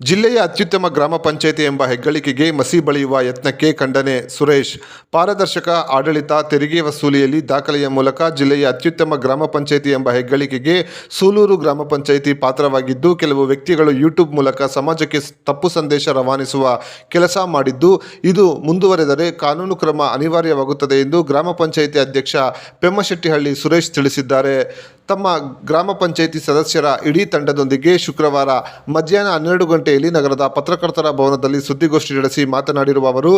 ಜಿಲ್ಲೆಯ ಅತ್ಯುತ್ತಮ ಗ್ರಾಮ ಪಂಚಾಯಿತಿ ಎಂಬ ಹೆಗ್ಗಳಿಕೆಗೆ ಮಸಿ ಬಳಿಯುವ ಯತ್ನಕ್ಕೆ ಖಂಡನೆ ಸುರೇಶ್. ಪಾರದರ್ಶಕ ಆಡಳಿತ ತೆರಿಗೆ ವಸೂಲಿಯಲ್ಲಿ ದಾಖಲೆಯ ಮೂಲಕ ಜಿಲ್ಲೆಯ ಅತ್ಯುತ್ತಮ ಗ್ರಾಮ ಪಂಚಾಯಿತಿ ಎಂಬ ಹೆಗ್ಗಳಿಕೆಗೆ ಸೂಲೂರು ಗ್ರಾಮ ಪಂಚಾಯಿತಿ ಪಾತ್ರವಾಗಿದ್ದು, ಕೆಲವು ವ್ಯಕ್ತಿಗಳು ಯೂಟ್ಯೂಬ್ ಮೂಲಕ ಸಮಾಜಕ್ಕೆ ತಪ್ಪು ಸಂದೇಶ ರವಾನಿಸುವ ಕೆಲಸ ಮಾಡಿದ್ದು, ಇದು ಮುಂದುವರೆದರೆ ಕಾನೂನು ಕ್ರಮ ಅನಿವಾರ್ಯವಾಗುತ್ತದೆ ಎಂದು ಗ್ರಾಮ ಪಂಚಾಯಿತಿ ಅಧ್ಯಕ್ಷ ಪೆಮ್ಮಶೆಟ್ಟಿಹಳ್ಳಿ ಸುರೇಶ್ ತಿಳಿಸಿದ್ದಾರೆ. ತಮ್ಮ ಗ್ರಾಮ ಪಂಚಾಯಿತಿ ಸದಸ್ಯರ ಇಡೀ ತಂಡದೊಂದಿಗೆ ಶುಕ್ರವಾರ ಮಧ್ಯಾಹ್ನ ಹನ್ನೆರಡು ಗಂಟೆಯಲ್ಲಿ ನಗರದ ಪತ್ರಕರ್ತರ ಭವನದಲ್ಲಿ ಸುದ್ದಿಗೋಷ್ಠಿ ನಡೆಸಿ ಮಾತನಾಡಿರುವ ಅವರು,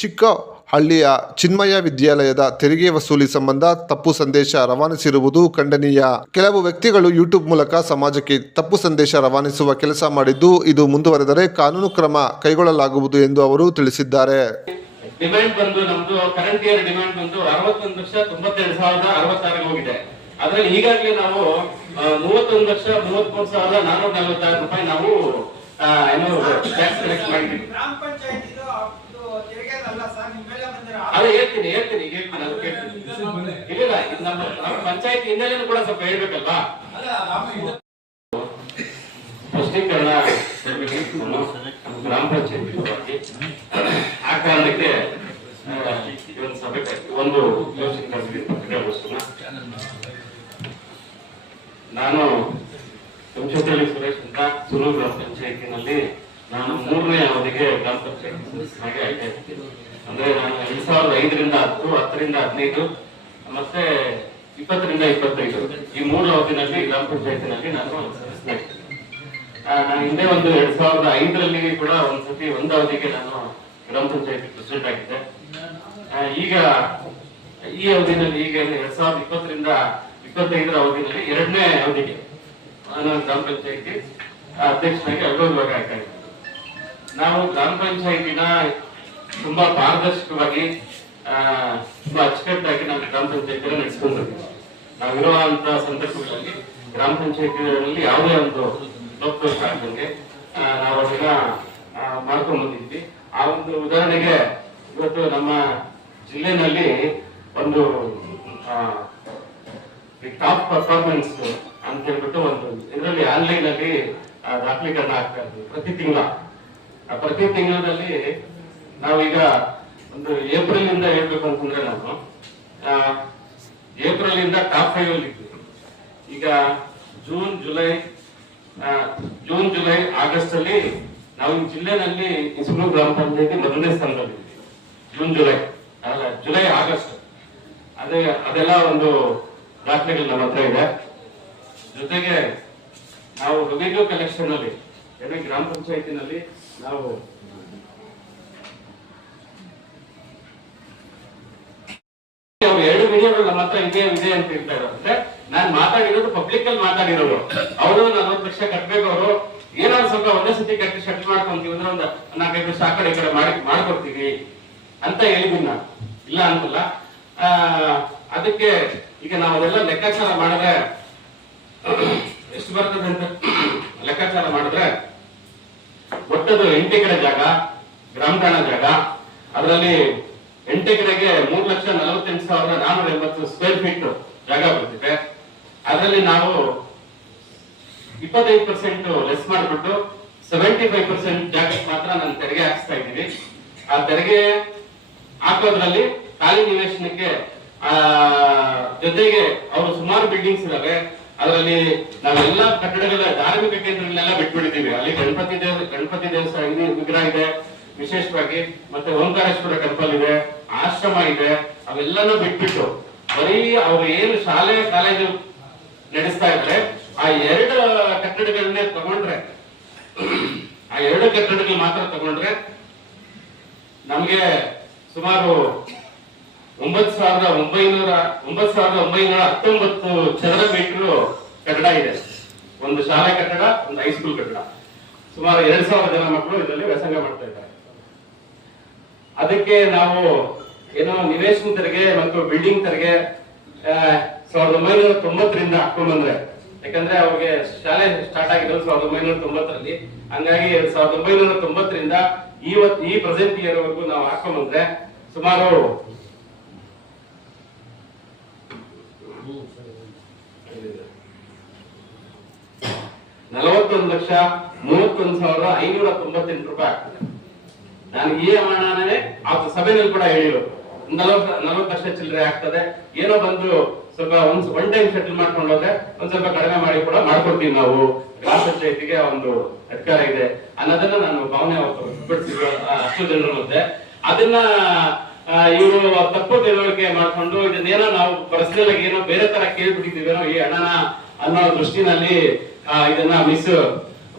ಚಿಕ್ಕಹಳ್ಳಿಯ ಚಿನ್ಮಯ ವಿದ್ಯಾಲಯದ ತೆರಿಗೆ ವಸೂಲಿ ಸಂಬಂಧ ತಪ್ಪು ಸಂದೇಶ ರವಾನಿಸಿರುವುದು ಖಂಡನೀಯ. ಕೆಲವು ವ್ಯಕ್ತಿಗಳು ಯೂಟ್ಯೂಬ್ ಮೂಲಕ ಸಮಾಜಕ್ಕೆ ತಪ್ಪು ಸಂದೇಶ ರವಾನಿಸುವ ಕೆಲಸ ಮಾಡಿದ್ದು, ಇದು ಮುಂದುವರೆದರೆ ಕಾನೂನು ಕ್ರಮ ಕೈಗೊಳ್ಳಲಾಗುವುದು ಎಂದು ಅವರು ತಿಳಿಸಿದ್ದಾರೆ. ಡಿಮ್ಯಾಂಡ್ ಬಂದು ನಮ್ದು ಕರೆಂಟ್ ಇಯರ್ ಡಿಮ್ಯಾಂಡ್ ಬಂದು ಅರವತ್ತೊಂದು ಲಕ್ಷ ತೊಂಬತ್ತೆರಡು ಸಾವಿರದ ಅರವತ್ತಾರಕ್ಕೆ ಹೋಗಿದೆ. ಅದ್ರಲ್ಲಿ ಈಗಾಗಲೇ ನಾವು ಮೂವತ್ತೊಂದು ಲಕ್ಷ ಮೂವತ್ಮೂರು ಸಾವಿರದ ನಾನೂರ ನಲವತ್ತಾರು ರೂಪಾಯಿ ನಾವು ಏನು ಟ್ಯಾಕ್ಸ್ ಕಲೆಕ್ಟ್ ಮಾಡಿದ್ದೀವಿ ಗ್ರಾಮ ಪಂಚಾಯತ್ ಇದು ಇದು ತೆರಿಗೆದಲ್ಲ ಸರ್ ನಿಮ್ಮೆಲ್ಲ ಬಂದಿರೋ ಅದೇ ಹೇಳ್ತೀನಿ ಹೇಳ್ತೀನಿ ಈಗ ಹೇಳ್ತೀನಿ ಅದು ಕೇಳ್ತೀನಿ ಇಲ್ಲ ಇದು ನಮ್ಮ ನಮ್ಮ ಪಂಚಾಯತ್ ಹಿನ್ನೆಲೆನೂ ಕೂಡ ಸ್ವಲ್ಪ ಹೇಳ್ಬೇಕಲ್ವಾ? ಸ್ಪಷ್ಟೀಕರಣ ಗ್ರಾಮ ಪಂಚಾಯತ್ ಆ ಕಾರಣಕ್ಕೆ ಒಂದು ಸಭೆ ಒಂದು ಯೋಚನೆ ಕರೆದಿದ್ದೀನಿ ಪತ್ರಿಕಾಗೋಷ್ಠಿನ. ನಾನು ಸುರೇಶ್ ಅಂತ ಸುರು ಗ್ರಾಮ ಪಂಚಾಯತಿನಲ್ಲಿ ನಾನು ಮೂರನೇ ಅವಧಿಗೆ ಗ್ರಾಮ ಅಂದ್ರೆ ನಾನು ಎರಡ್ ಸಾವಿರದ ಐದರಿಂದ ಹತ್ತು, ಹತ್ತರಿಂದ ಹದಿನೈದು, ಮತ್ತೆ ಇಪ್ಪತ್ತರಿಂದ ಇಪ್ಪತ್ತೈದು ಈ ಮೂರು ಅವಧಿನಲ್ಲಿ ಗ್ರಾಮ ಪಂಚಾಯತಿನಲ್ಲಿ ನಾನು ನಾನು ಹಿಂದೆ ಒಂದು ಎರಡ್ ಸಾವಿರದ ಐದರಲ್ಲಿ ಕೂಡ ಒಂದ್ಸತಿ ಒಂದು ಅವಧಿಗೆ ನಾನು ಗ್ರಾಮ ಪಂಚಾಯತಿ ಪ್ರೆಸಿಡೆಂಟ್ ಆಗಿದ್ದೆ. ಈಗ ಈ ಅವಧಿನಲ್ಲಿ ಈಗ ಎರಡ್ ಸಾವಿರದ ಇಪ್ಪತ್ತರಿಂದ ಇಪ್ಪತ್ತೈದರ ಅವಧಿನಲ್ಲಿ ಎರಡನೇ ಅವಧಿಗೆ ನಾನು ಗ್ರಾಮ ಪಂಚಾಯತಿ ಅಧ್ಯಕ್ಷನಾಗಿ ಅಗೌರವಾಗಿ ಆಗ್ತಾ. ನಾವು ಗ್ರಾಮ ಪಂಚಾಯತಿನ ತುಂಬಾ ಪಾರದರ್ಶಕವಾಗಿ ತುಂಬಾ ಅಚ್ಚುಕಟ್ಟಾಗಿ ನಾವು ಗ್ರಾಮ ಪಂಚಾಯತಿನ ನಡೆಸ್ಕೊಂಡಿದ್ದೀವಿ ನಾವಿರುವಂತ ಸಂದರ್ಭಗಳಲ್ಲಿ ಗ್ರಾಮ ಪಂಚಾಯತಿಗಳಲ್ಲಿ ಯಾವುದೇ ಒಂದು ಲೋಪದೋಷ ಆಗದಂಗೆ ನಾವು ಅದನ್ನ ಮಾಡ್ಕೊಂಡು ಬಂದಿದ್ವಿ ಆ ಒಂದು ಉದಾಹರಣೆಗೆ ಇವತ್ತು ನಮ್ಮ ಜಿಲ್ಲೆನಲ್ಲಿ ಒಂದು ಟಾಪ್ ಪರ್ಫಾರ್ಮೆನ್ಸ್ ಅಂತ ಹೇಳ್ಬಿಟ್ಟು ಒಂದು, ಇದರಲ್ಲಿ ಆನ್ಲೈನ್ ಅಲ್ಲಿ ದಾಖಲೀಕರಣ ಆಗ್ತಾ ಇರ್ತದೆ ಪ್ರತಿ ತಿಂಗಳ. ಪ್ರತಿ ತಿಂಗಳಲ್ಲಿ ನಾವೀಗ ಒಂದು ಏಪ್ರಿಲ್ ಇಂದ ಹೇಳ್ಬೇಕು ಅಂತಂದ್ರೆ ಆ, ಏಪ್ರಿಲ್ ಇಂದ ಟಾಪ್ ಫೈವ್ ಈಗ June July June July August ಅಲ್ಲಿ ನಾವು ಈ ಜಿಲ್ಲೆನಲ್ಲಿ ಇಸ್ಕೂಲ್ ಗ್ರಾಮ ಪಂಚಾಯತಿ ಮೊದಲನೇ ಸ್ಥಾನದಲ್ಲಿ. ಜೂನ್ ಜುಲೈ ಅಲ್ಲ ಜುಲೈ ಆಗಸ್ಟ್. ಅದೇ ಅದೆಲ್ಲ ಒಂದು ದಾಖಲೆಗಳು ನಮ್ಮ ಹತ್ರ ಇದೆ. ಜೊತೆಗೆ ನಾವು ರೆವಿನ್ಯೂ ಕಲೆಕ್ಷನ್ ಅಲ್ಲಿ ಏನು ಗ್ರಾಮ ಪಂಚಾಯತಿನಲ್ಲಿ ನಾವು ಎರಡು ವಿಡಿಯೋಗಳು ನಮ್ಮ ಹತ್ರ ಇದೆ ಇದೆ ಅಂತ ಹೇಳ್ತಾ ಇದ್ದಾರೆ. ನಾನ್ ಮಾತಾಡಿರೋದು ಪಬ್ಲಿಕ್ ಅಲ್ಲಿ ಮಾತಾಡಿರೋರು. ಅವರು ನಲ್ವತ್ತು ಲಕ್ಷ ಕಟ್ಬೇಕು ಅವರು. ಏನಾದ್ರು ಸ್ವಲ್ಪ ಒಂದೇ ಸತಿ ಕಟ್ಟಿ ಶಟ್ ಮಾಡ್ಕೊಂತೀವಿ ಅಂದ್ರೆ ಒಂದು ನಾಲ್ಕೈದು ವರ್ಷ ಆ ಕಡೆ ಈ ಕಡೆ ಮಾಡಿ ಮಾಡ್ಕೊಡ್ತೀವಿ ಅಂತ ಹೇಳಿದ್ದೀನಿ ನಾನು. ಇಲ್ಲ ಅಂತಲ್ಲ ಅದಕ್ಕೆ ಈಗ ನಾವು ಅದೆಲ್ಲ ಲೆಕ್ಕಾಚಾರ ಮಾಡಿದ್ರೆ ಎಷ್ಟು ಬರ್ತದೆ ಅಂತ ಲೆಕ್ಕಾಚಾರ ಮಾಡಿದ್ರೆ ಒಟ್ಟದು ಎಂಟು ಎಕರೆ ಜಾಗ ಗ್ರಾಮದಾನ ಜಾಗ. ಅದರಲ್ಲಿ ಎಂಟು ಎಕರೆಗೆ ಮೂರು ಲಕ್ಷ ನಲವತ್ತೆಂಟು ಸಾವಿರದ ನಾನೂರ ಎಂಬತ್ತು ಸ್ಕ್ವೇರ್ ಫೀಟ್ ಜಾಗ ಬರ್ತಿದೆ. ಅದರಲ್ಲಿ ನಾವು ಇಪ್ಪತ್ತೈದು ಪರ್ಸೆಂಟ್ ಲೆಸ್ ಮಾಡಿಬಿಟ್ಟು ಸೆವೆಂಟಿ ಫೈವ್ ಪರ್ಸೆಂಟ್ ಜಾಗಕ್ಕೆ ಮಾತ್ರ ನಾನು ತೆರಿಗೆ ಹಾಕಿಸ್ತಾ ಇದ್ದೀನಿ. ಆ ತೆರಿಗೆ ಹಾಕೋದ್ರಲ್ಲಿ ಖಾಲಿ ನಿವೇಶನಕ್ಕೆ ಜೊತೆಗೆ ಅವರು ಸುಮಾರು ಬಿಲ್ಡಿಂಗ್ಸ್ ಇದಾವೆ. ಅದರಲ್ಲಿ ನಾವೆಲ್ಲ ಕಟ್ಟಡಗಳ ಧಾರ್ಮಿಕ ಕೇಂದ್ರಗಳನ್ನೆಲ್ಲ ಬಿಟ್ಬಿಟ್ಟಿದ್ದೀವಿ. ಅಲ್ಲಿ ಗಣಪತಿ ದೇವ ಗಣಪತಿ ದೇವಸ್ಥಾನ ಇದೆ, ವಿಗ್ರಹ ಇದೆ. ವಿಶೇಷವಾಗಿ ಮತ್ತೆ ಓಂಕಾರೇಶ್ವರ ಟೆಂಪಲ್ ಇದೆ ಆಶ್ರಮ ಇದೆ. ಅವೆಲ್ಲನೂ ಬಿಟ್ಬಿಟ್ಟು ಬರೀ ಅವ್ರು ಏನು ಶಾಲೆ ಕಾಲೇಜು ನಡೆಸ್ತಾ ಇದ್ರೆ ಆ ಎರಡು ಕಟ್ಟಡಗಳನ್ನೇ ತಗೊಂಡ್ರೆ ಆ ಎರಡು ಕಟ್ಟಡಗಳು ಮಾತ್ರ ತಗೊಂಡ್ರೆ ನಮ್ಗೆ ಸುಮಾರು ಒಂಬತ್ತು ಸಾವಿರದ ಒಂಬೈನೂರ, ಒಂಬತ್ತು ಸಾವಿರದ ಒಂಬೈನೂರ ಹತ್ತೊಂಬತ್ತು ಚದರ ಮೀಟರ್ ಕಟ್ಟಡ ಇದೆ. ಒಂದು ಶಾಲೆ ಕಟ್ಟಡ, ಒಂದು ಹೈಸ್ಕೂಲ್ ಕಟ್ಟಡ. ಸುಮಾರು ಎರಡ್ ಸಾವಿರ ಜನ ಮಕ್ಕಳು ಇದರಲ್ಲಿ ವ್ಯಾಸಂಗ ಮಾಡ್ತಾ ಇದ್ದಾರೆ. ಅದಕ್ಕೆ ನಾವು ಏನೋ ನಿವೇಶನ ತೆರಿಗೆ ಮತ್ತು ಬಿಲ್ಡಿಂಗ್ ತೆರಿಗೆ ಸಾವಿರದ ಒಂಬೈನೂರ ತೊಂಬತ್ತರಿಂದ ಹಾಕೊಂಡು ಬಂದ್ರೆ. ಯಾಕಂದ್ರೆ ಅವ್ರಿಗೆ ಶಾಲೆ ಸ್ಟಾರ್ಟ್ ಆಗಿರೋದು ಸಾವಿರದ ಒಂಬೈನೂರ ತೊಂಬತ್ತರಲ್ಲಿ. ಹಂಗಾಗಿ ಸಾವಿರದ ಒಂಬೈನೂರ ತೊಂಬತ್ತರಿಂದ ಇವತ್ ಈ ಪ್ರೆಸೆಂಟ್ ಇಯರ್ವರೆಗೂ ನಾವು ಹಾಕೊಂಡ್ಬಂದ್ರೆ ಸುಮಾರು ನಲವತ್ತೊಂದು ಲಕ್ಷ ಮೂವತ್ತೊಂದು ಸಾವಿರದ ಐನೂರ ತೊಂಬತ್ತೆಂಟು ರೂಪಾಯಿ ಆಗ್ತದೆ. ನಾನು ಈ ಹಣನೇ ಆ ಸಭೆಯಲ್ಲಿ ಕೂಡ ಹೇಳಿರೋದು ನಲವತ್ತ ನಲವತ್ತು ಲಕ್ಷ ಚಿಲ್ಲರೆ ಆಗ್ತದೆ. ಏನೋ ಬಂದು ಸ್ವಲ್ಪ ಒಂದ್ ಒನ್ ಟೈಮ್ ಸೆಟಲ್ ಮಾಡ್ಕೊಂಡು ಹೋದ್ರೆ ಒಂದ್ ಸ್ವಲ್ಪ ಕಡಿಮೆ ಮಾಡಿ ಕೂಡ ಮಾಡ್ಕೊಡ್ತೀವಿ ನಾವು. ಗ್ರಾಮ ಪಂಚಾಯತಿಗೆ ಒಂದು ಅಧಿಕಾರ ಇದೆ. ಅನ್ನೋದನ್ನ ನಾನು ಭಾವನೆ ಅಷ್ಟು ಜನರ ಮಧ್ಯೆ. ಅದನ್ನ ಇವರು ತಪ್ಪು ತಿಳುವಳಿಕೆ ಮಾಡ್ಕೊಂಡು ಇದನ್ನೇನೋ ನಾವು ಪರ್ಸನಲ್ ಆಗಿ ಏನೋ ಬೇರೆ ತರ ಕೇಳ್ಬಿಟ್ಟಿದ್ದೀವೇನೋ ಈ ಹಣನ ಅನ್ನೋ ದೃಷ್ಟಿನಲ್ಲಿ ಇದನ್ನ ಮಿಸ್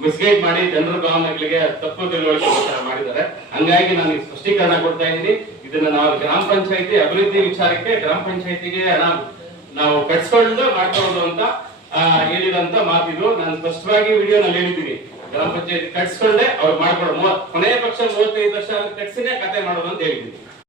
ಮಿಸ್ಗೈಡ್ ಮಾಡಿ ಜನರ ಭಾವನೆಗಳಿಗೆ ತಪ್ಪು ತಿಳುವಳಿಕೆ ಮಾಡಿದ್ದಾರೆ. ಹಂಗಾಗಿ ನಾನು ಸ್ಪಷ್ಟೀಕರಣ ಕೊಡ್ತಾ ಇದ್ದೀನಿ. ಇದನ್ನ ನಾವು ಗ್ರಾಮ ಪಂಚಾಯತಿ ಅಭಿವೃದ್ಧಿ ವಿಚಾರಕ್ಕೆ ಗ್ರಾಮ ಪಂಚಾಯತಿಗೆ ನಾವು ನಾವು ಕಟ್ಸ್ಕೊಂಡು ಮಾಡ್ಕೊಳ್ಳೋದು ಅಂತ ಹೇಳಿದಂತ ಮಾತಿದು ನಾನು ಸ್ಪಷ್ಟವಾಗಿ ವಿಡಿಯೋನಲ್ಲಿ ಹೇಳಿದ್ದೀನಿ. ಗ್ರಾಮ ಪಂಚಾಯತ್ ಕಟ್ಸ್ಕೊಂಡೆ, ಅವ್ರು ಮೂವತ್- ಕೊನೆಯ ಪಕ್ಷ ಮೂವತ್ತೈದು ವರ್ಷ ಕಟ್ಸಿನೇ ಕತೆ ಮಾಡೋದು ಅಂತ ಹೇಳಿದ್ದೀನಿ.